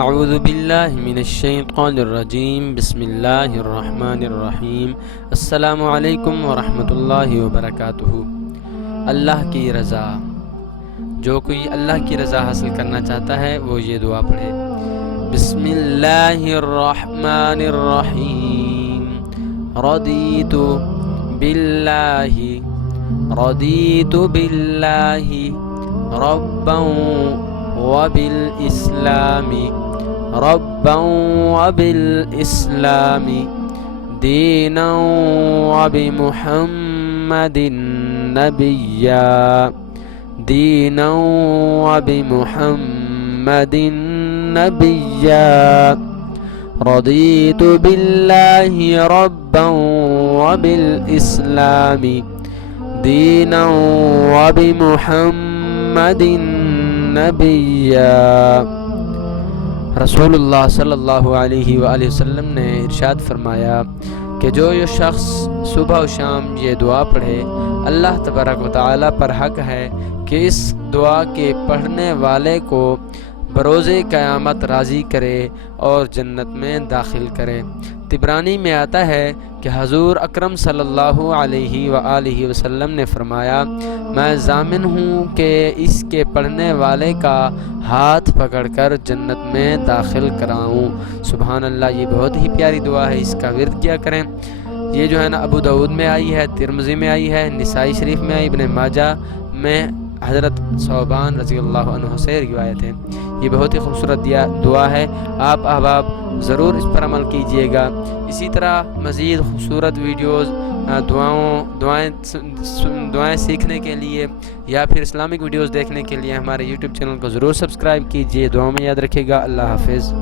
اعوذ باللہ من الشیطان الرجیم بسم اللہ الرحمن الرحیم السلام علیکم ورحمۃ اللہ وبرکاتہ۔ اللہ کی رضا، جو کوئی اللہ کی رضا حاصل کرنا چاہتا ہے وہ یہ دعا پڑھے۔ بسم اللہ الرحمن الرحیم رضیت باللہ ربا وبالإسلام دينا وبمحمد نبيا رضيت بالله ربا وبالإسلام دينا وبمحمد نبيا۔ رسول اللہ صلی اللہ علیہ وآلہ وسلم نے ارشاد فرمایا کہ جو یہ شخص صبح و شام یہ دعا پڑھے، اللہ تبارک و تعالی پر حق ہے کہ اس دعا کے پڑھنے والے کو بروز قیامت راضی کرے اور جنت میں داخل کرے۔ طبرانی میں آتا ہے کہ حضور اکرم صلی اللہ علیہ وآلہ وسلم نے فرمایا، میں ضامن ہوں کہ اس کے پڑھنے والے کا ہاتھ پکڑ کر جنت میں داخل کراؤں۔ سبحان اللہ، یہ بہت ہی پیاری دعا ہے، اس کا ورد کیا کریں۔ یہ جو ہے نا ابو داؤد میں آئی ہے، ترمذی میں آئی ہے، نسائی شریف میں آئی، ابن ماجہ میں حضرت ثوبان رضی اللہ عنہ سے روایت ہے۔ یہ بہت ہی خوبصورت دعا ہے، آپ احباب ضرور اس پر عمل کیجئے گا۔ اسی طرح مزید خوبصورت ویڈیوز دعائیں سیکھنے کے لیے یا پھر اسلامک ویڈیوز دیکھنے کے لیے ہمارے یوٹیوب چینل کو ضرور سبسکرائب کیجئے۔ دعاؤں میں یاد رکھیے گا۔ اللہ حافظ۔